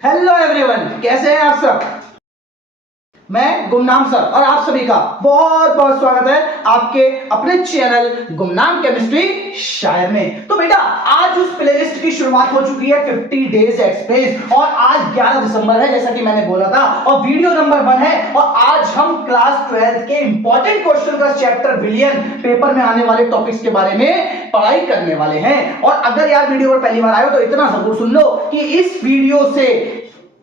Hello everyone, कैसे हैं आप सब। मैं गुमनाम सर और आप सभी का बहुत बहुत स्वागत है आपके अपने चैनल गुमनाम केमिस्ट्री शायर में। तो बेटा आज उस प्लेलिस्ट की शुरुआत हो चुकी है 50 डेज एक्सपीरियंस और आज 11 दिसंबर है जैसा कि मैंने बोला था और वीडियो नंबर 1 है और आज हम क्लास 12 के इंपॉर्टेंट क्वेश्चन का चैप्टर विलियन पेपर में आने वाले टॉपिक्स के बारे में पढ़ाई करने वाले हैं। और अगर यार वीडियो पर पहली बार आए हो तो इतना जरूर सुन लो कि इस वीडियो से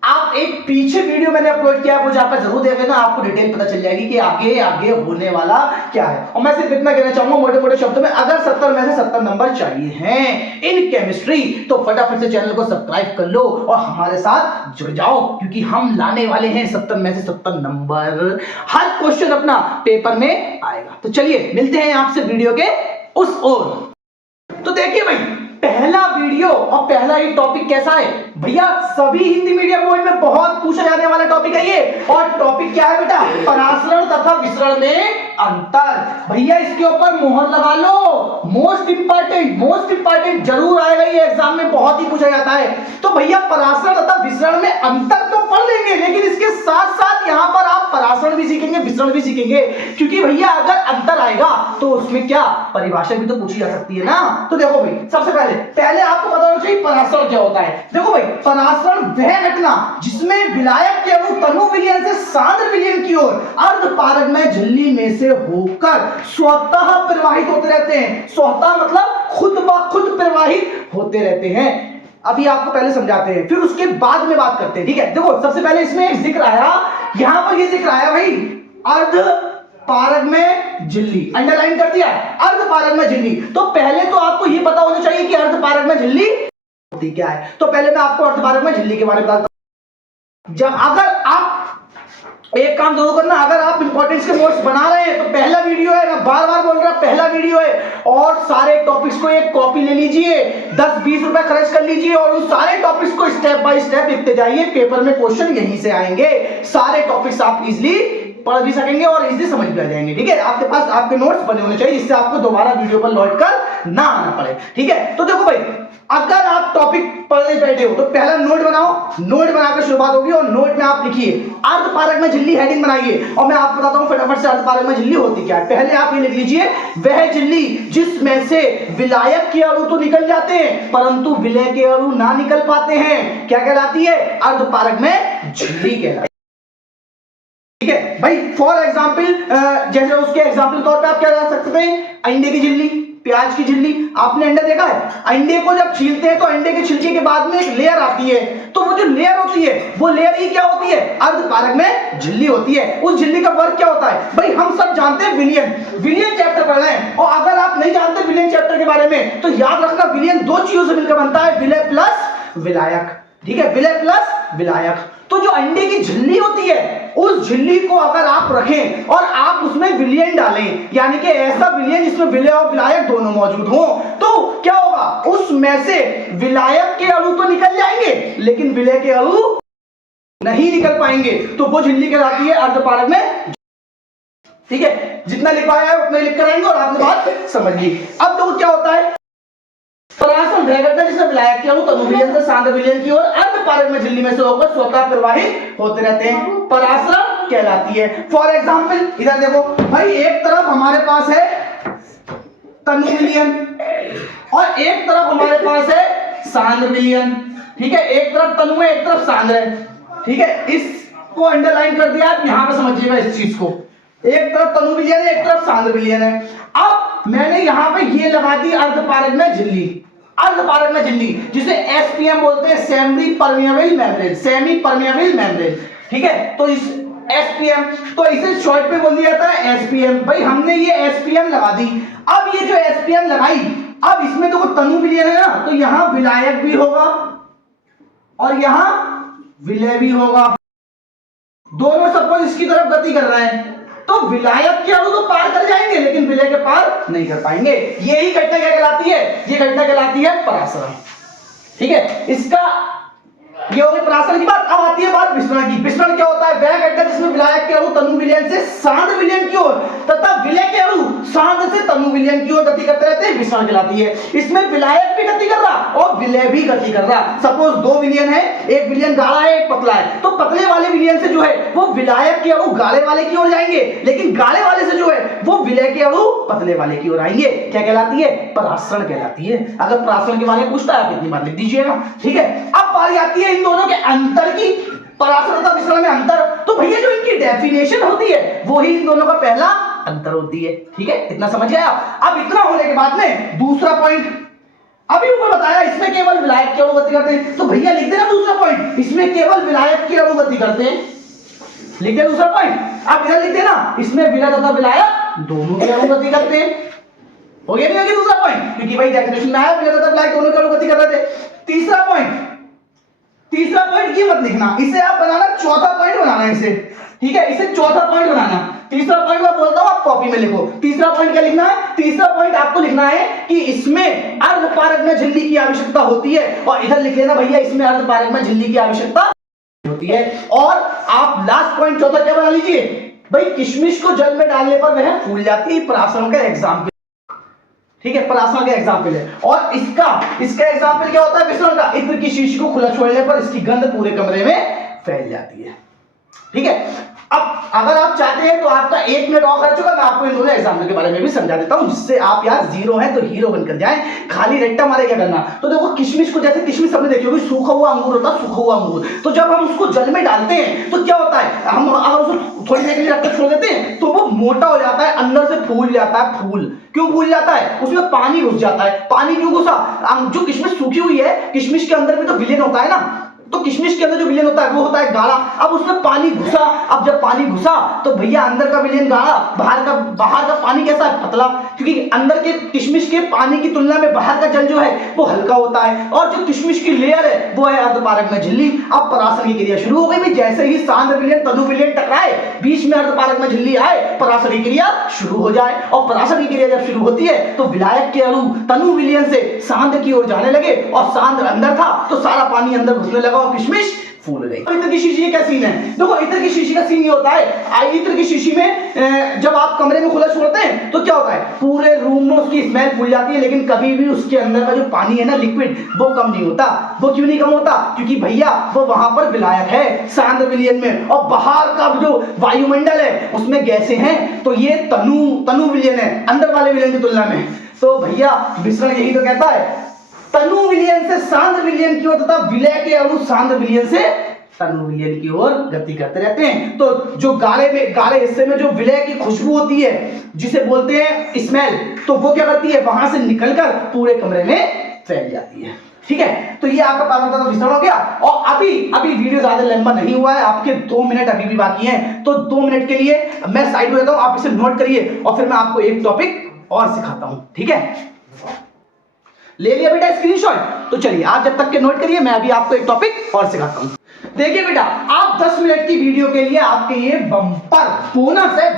आप एक पीछे वीडियो मैंने अपलोड किया है वो जाकर जरूर देखें ना, आपको डिटेल पता चल जाएगी कि आगे आगे होने वाला क्या है। और मैं सिर्फ इतना कहना चाहूंगा मोटे मोटे शब्दों में, अगर 70 में से 70 नंबर चाहिए हैं इन केमिस्ट्री तो फटाफट से चैनल को सब्सक्राइब कर लो और हमारे साथ जुड़ जाओ क्योंकि हम लाने वाले हैं 70 में से 70 नंबर। हर क्वेश्चन अपना पेपर में आएगा। तो चलिए मिलते हैं आपसे वीडियो के उस ओर। तो देखिए भाई, पहला वीडियो और पहला ही टॉपिक कैसा है भैया, सभी हिंदी मीडियम बोर्ड में बहुत पूछा जाने वाला टॉपिक है ये। और टॉपिक क्या है बेटा, परासरण तथा विसरण में अंतर। भैया इसके ऊपर मोहर लगा लो, मोस्ट इंपॉर्टेंट जरूर आएगा ये एग्जाम में, बहुत ही पूछा जाता है। तो भैया परासरण तथा विसरण में अंतर तो पढ़ लेंगे लेकिन इसके साथ साथ यहां पर आप परासरण भी सीखेंगे विसरण भी सीखेंगे क्योंकि भैया अगर अंतर आएगा तो उसमें क्या परिभाषा भी तो पूछी जा सकती है ना। तो देखो भाई सबसे पहले आपको पता होना चाहिए परासरण क्या होता है। देखो भाई परासरण वह घटना जिसमें विलायक के अणु तनु विलयन से सांद्र विलयन की ओर अर्धपारगमय झिल्ली में से होकर स्वतः प्रवाहित होते रहते हैं। स्वतः मतलब खुद ब खुद प्रवाहित होते रहते हैं। अभी आपको पहले समझाते हैं फिर उसके बाद में बात करते हैं, ठीक है। देखो सबसे पहले इसमें एक जिक्र आया, यहां पर ये जिक्र आया भाई अर्ध पारग में झिल्ली, अंडरलाइन कर दिया अर्ध पारग में झिल्ली। तो पहले तो आपको ये पता होना चाहिए कि अर्ध पारग में झिल्ली होती क्या है। तो पहले मैं आपको अर्ध पारग में झिल्ली के बारे में बताता हूं। जब अगर आप एक काम जरूर करना, अगर आप इंपॉर्टेंस के नोट्स बना रहे हैं तो पहला वीडियो है, मैं बार बार बोल रहा हूं पहला वीडियो है और सारे टॉपिक्स को एक कॉपी ले लीजिए, 10-20 रुपए खर्च कर लीजिए और उन सारे टॉपिक्स को स्टेप बाय स्टेप लिखते जाइए। पेपर में क्वेश्चन यहीं से आएंगे, सारे टॉपिक्स आप इजीली पढ़ भी सकेंगे और इजीली समझ भी आ जाएंगे, ठीक है। आपके पास आपके नोट्स बने होने चाहिए जिससे आपको दोबारा वीडियो पर लौट कर ना आना पड़े, ठीक है। तो देखो भाई अगर आप टॉपिक पढ़ने बैठे हो तो पहला नोट बनाओ, नोट बनाकर शुरुआत होगी और नोट में आप लिखिए अर्धपारग में झिल्ली, हेडिंग बनाइए और मैं आपको बताता हूं फटाफट से अर्धपारग में झिल्ली होती क्या है। पहले आप ये लिख लीजिए वह झिल्ली जिसमें से विलायक के अणु तो निकल जाते हैं परंतु विलय के अणु ना निकल पाते हैं, क्या कहलाती है, अर्धपारग में झिल्ली कहलाती है, ठीक है भाई। फॉर एग्जाम्पल जैसे उसके एग्जाम्पल तौर पे आप क्या जा सकते हैं, अंडे की झिल्ली, प्याज की झिल्ली। आपने अंडा देखा है, अंडे को जब छीलते हैं तो अंडे के छिलके के बाद में एक लेयर आती है, तो वो जो लेयर होती है वो लेयर ही क्या होती है, अर्धपारग में झिल्ली होती है। उस झिल्ली का वर्क क्या होता है भाई, हम सब जानते हैं विलियन चैप्टर पढ़ रहे हैं और अगर आप नहीं जानते विलियन चैप्टर के बारे में तो याद रखना विलियन दो चीजों से मिलकर बनता है, विलय प्लस विलायक, ठीक है, विलय प्लस विलायक। तो जो अंडे की झिल्ली होती है उस झिल्ली को अगर आप रखें और आप उसमें विलियन डालें, यानी कि ऐसा विलियन जिसमें विलय और विलायक दोनों मौजूद हो, तो क्या होगा, उसमें से विलायक के अणु तो निकल जाएंगे लेकिन विलय के अणु नहीं निकल पाएंगे, तो वो झिल्ली कहलाती है अर्धपारग में, ठीक है। जितना लिखवाया है उतना लिख कर आएंगे और आपने बात समझ ली। अब तो क्या होता है, परासरण वह घटना जिसमें विलायक के अणु तनु विलयन से सांद्र विलयन की ओर अर्धपारग में झिल्ली में से होकर स्वतः प्रवाहित होते रहते हैं, परासरण कहलाती है। फॉर एग्जांपल इधर देखो भाई, एक तरफ हमारे पास है तनु विलयन और एक तरफ हमारे पास है सांद्र विलयन, ठीक है। एक तरफ तनु है एक तरफ सांद्र है, ठीक है। इसको अंडरलाइन कर दिया, आप यहां पे समझिएगा इस चीज को, एक तरफ तनु विलयन है एक तरफ सांद्र विलयन है। अब मैंने यहां पे ये लगा दी अर्धपारग में झिल्ली, अर्धपारग में झिल्ली जिसे एसपीएम बोलते हैं, सेमी परमेबल मेम्ब्रेन, ठीक है। तो इस एसपीएम तो इसे शॉर्ट में बोल दिया जाता है एसपीएम। भाई हमने ये एसपीएम लगा दी, अब ये जो एसपीएम लगाई, अब इसमें तो तनु विलयन है ना, तो यहां विलायक भी होगा और यहां विलय भी होगा, दोनों सपोज इसकी तरफ गति कर रहे हैं, तो विलायक के अणु तो पार कर जाएंगे लेकिन विलय के पार नहीं कर पाएंगे। यही घटना क्या कहलाती है, ये घटना कहलाती है परासरण, ठीक है। इसका ये हो गई परासरण की बात। अब आती है बात विसरण की। विसरण क्या होता है? वह घटना जिसमें विलायक के अणु तनु विलयन से सांद्र विलयन की ओर तथा विलय के अणु सांद्र से तनु विलयन की ओर गति करते रहते हैं, विसरण कहलाती है। इसमें विलायक भी गति कर रहा और विलय भी गति कर रहा। सपोज दो विलयन है, एक विलयन गाढ़ा है एक पतला है, तो पतले वाले विलयन से जो है वो विलायक के अणु गाढ़े वाले की ओर जाएंगे, लेकिन गाढ़े वाले से जो है वो विलय के अणु पतले वाले की ओर आएंगे। क्या कहलाती है? परासरण कहलाती है। अगर परासरण के बारे में पूछता है आप इतनी बात लिख दीजिएगा, ठीक है। अब बारी आती है इन दोनों के अंतर की, परासरण तथा विसरण में अंतर। तो भैया जो इनकी डेफिनेशन होती है वो ही इन दोनों का पहला अंतर होती है, ठीक है। इतना समझ गए आप? अब इतना होने के बाद में दूसरा पॉइंट, अभी ऊपर बताया इसमें केवल विलायक के अणु गति करते हैं, तो भैया लिख देना दूसरा पॉइंट, इसमें केवल विलायक के अणु गति करते हैं, लिख दे दूसरा पॉइंट। अब इधर लिख देना इसमें विलय तथा विलायक दोनों के अणु गति करते हैं। हो गया नहीं? हो गया दूसरा पॉइंट, क्योंकि भाई डेफिनेशन में आया विलय तथा विलायक दोनों के अणु गति कर रहे थे। तीसरा पॉइंट ये मत लिखना, इसे आप बनाना चौथा पॉइंट बनाना इसे, ठीक है। इसे चौथा पॉइंट बनाना। तीसरा पॉइंट मैं बोलता हूं आप कॉपी में लिखो। तीसरा पॉइंट क्या लिखना है? तीसरा पॉइंट आपको लिखना है कि इसमें अर्धपारगम्य झिल्ली की आवश्यकता होती है, और इधर लिख लेना भैया इसमें अर्धपारगम्य झिल्ली की आवश्यकता होती है। और आप लास्ट पॉइंट चौथा क्या बना लीजिए भाई, किशमिश को जल में डालने पर वह फूल जाती है। परासरण का एग्जाम्पल, ठीक है, परासरण का एग्जाम्पल है। और इसका एग्जाम्पल क्या होता है? विसरण का। इत्र की शीशी को खुला छोड़ने पर इसकी गंध पूरे कमरे में फैल जाती है, ठीक है। अब अगर आप चाहते हैं तो आपका 1 मिनट और खर्च होगा, मैं आपको इन दोनों एग्जाम्पल के बारे में भी समझा देता हूं, जिससे आप यार जीरो हैं तो हीरो बनकर जाएं, खाली रट्टा मारे क्या करना। तो देखो किशमिश को, जैसे किशमिश सबने देखी होगी, सूखा हुआ अंगूर होता है, सूखा हुआ अंगूर, तो जब हम उसको जल में डालते हैं तो क्या होता है, हम अगर उसको थोड़ी देर के लिए रखकर छोड़ देते हैं तो वो मोटा हो जाता है, अंदर से फूल जाता है। फूल क्यों फूल जाता है? उसमें पानी घुस जाता है। पानी क्यों घुसा? जो किशमिश सूखी हुई है, किशमिश के अंदर भी तो विलयन होता है ना, तो किशमिश के अंदर जो विलयन होता है वो होता है गाढ़ा। अब उसमें पानी घुसा, अब जब पानी घुसा तो भैया अंदर का विलयन गाढ़ा, बाहर का पानी कैसा है? पतला, क्योंकि अंदर के किशमिश के पानी की तुलना में बाहर का जल जो है वो हल्का होता है, और जो किशमिश की लेयर है वो है अर्धपारगम्य झिल्ली। अब परासरण की क्रिया शुरू हो गई। जैसे ही सांद्र विलयन तनु विलयन टकराए, बीच में अर्धपारगम्य झिल्ली आए, परासरण की क्रिया शुरू हो जाए। और परासरण की क्रिया जब शुरू होती है तो विलायक के अणु तनु विलयन से सांद्र की ओर जाने लगे, और सांद्र अंदर था तो सारा पानी अंदर घुसने लगा और किशमिश फूल गई। इत्र की शीशी का सीन है, देखो इत्र की शीशी का सीन ये होता है, इत्र की शीशी में जब आप कमरे में खुला छोड़ते हैं तो क्या होता है, पूरे रूम में उसकी स्मेल फूल जाती है, लेकिन कभी भी उसके अंदर का जो पानी है ना, लिक्विड, वो कम नहीं होता। वो क्यों नहीं कम होता? क्योंकि भैया वो वहां पर विलायक है सांद्र विलयन में, और बाहर का जो वायुमंडल है उसमें गैसें हैं, तो ये तनु विलयन है अंदर वाले विलयन की तुलना में। तो भैया विसरण यही तो कहता है, तनु विलयन से सांद्र विलयन की ओर तथा विलय के अणु सांद्र विलयन से तनु विलयन की ओर गति करते रहते हैं। तो जो गाढ़े हिस्से में जो विलय की खुशबू होती है, जिसे बोलते हैं स्मेल, तो वो क्या करती है, वहां से निकलकर पूरे कमरे में फैल जाती है, ठीक है। तो ये आपका परासरण विसरण हो गया। और अभी वीडियो ज्यादा लंबा नहीं हुआ है, आपके 2 मिनट अभी भी बाकी हैं, तो 2 मिनट के लिए मैं साइड हो जाता हूं, आप इसे नोट करिए और फिर मैं आपको एक टॉपिक और सिखाता हूं, ठीक है। ले लिया बेटा स्क्रीनशॉट? तो चलिए आप जब तक के नोट करिए, मैं अभी आपको एक टॉपिक और सिखाता हूं। देखिए बेटा, आप 10 मिनट की वीडियो के लिए आपके ये बम्पर बोनस है,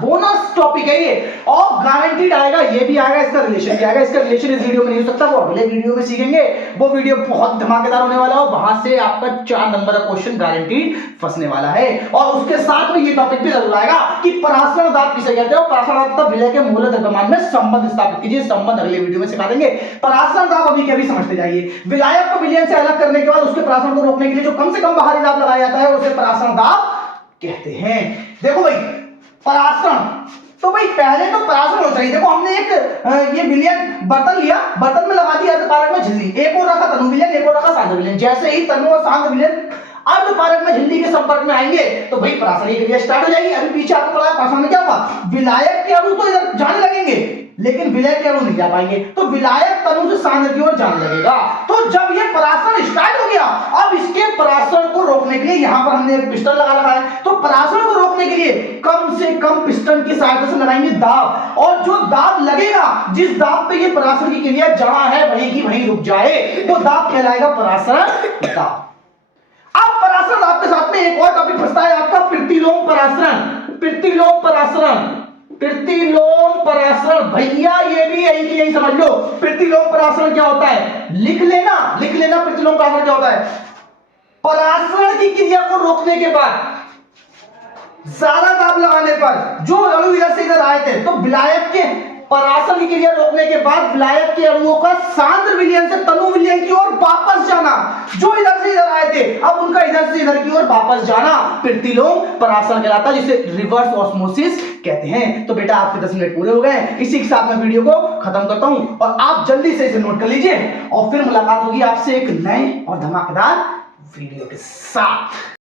बोनस टॉपिक है ये, और गारंटीड आएगा, ये भी आएगा, इसका रिलेशन भी आएगा। इसका रिलेशन इस वीडियो में नहीं हो सकता, वो अगले वीडियो में सीखेंगे। वो वीडियो बहुत धमाकेदार होने वाला है, वहां से आपका 4 नंबर का क्वेश्चन गारंटीड फंसने वाला है। और उसके साथ में ये टॉपिक भी जरूर आएगा कि परासरण दाब किसे कहते हैं, परासरण दाब विलय के मूल द्रव्यमान में संबंध स्थापित कीजिए। संबंध अगले वीडियो में सिखा देंगे। परासरण दाब अभी भी समझते जाइए। विलायक को विलयन से अलग करने के बाद उसके परासरण को रोकने के लिए जो कम से कम बाहरी दाब लगाया जाता है उसे परासरण दाब कहते हैं। देखो भाई, परासरण तो भाई पहले तो परासरण हो चाहिए। देखो हमने एक ये विलयन बर्तन लिया, बर्तन में लगा दिया अर्धपारगम्य झिल्ली, एक और रखा तनु विलयन, एक और रखा सांद्र विलयन। जैसे ही तनु और सांद्र विलयन अर्धपारगम्य झिल्ली के संपर्क में आएंगे तो भाई परासरण की क्रिया स्टार्ट हो जाएगी। अभी पीछे आपको पता है परासरण में क्या हुआ, विलायक के अणु तो इधर जाने लगेंगे, लेकिन विलय के अणु नहीं जा पाएंगे, तो विलायक तनु से सांद्र की ओर जाने लगेगा। तो जब ये परासरण स्टार्ट हो गया, अब इसके परासरण को रोकने के लिए यहां पर हमने एक पिस्टन लगा रखा है, तो परासरण को रोकने के लिए कम से कम पिस्टन की सहायता से लगाएंगे दाब, और जो दाब लगेगा, जिस दाब पे ये परासरण की क्रिया जहां है वहीं की वहीं रुक जाए, तो दाब कहलाएगा परासरण दाब। अब परासरण दाब के साथ में एक और टॉपिक फंसता है आपका, प्रतिलोम परासरण। प्रतिलोम परासरण भैया ये भी यही समझ लो। प्रतिलोम परासरण क्या होता है, लिख लेना प्रतिलोम परासरण क्या होता है। परासरण की क्रिया को रोकने के बाद ज्यादा दाब लगाने पर जो अणु इधर से इधर आए थे, तो विलायक के परासरण की क्रिया रोकने के बाद विलायक के अणुओं का सांद्र विलयन से तनु विलयन की ओर वापस जाना, जो इधर से इधर आए थे अब उनका इधर से इधर की ओर वापस जाना प्रतिलोम परासरण कहलाता है, जिसे रिवर्स ऑस्मोसिस कहते हैं। तो बेटा आपके 10 मिनट पूरे हो गए। इसी के साथ मैं वीडियो को खत्म करता हूं और आप जल्दी से इसे नोट कर लीजिए और फिर मुलाकात होगी आपसे एक नए और धमाकेदार वीडियो के साथ।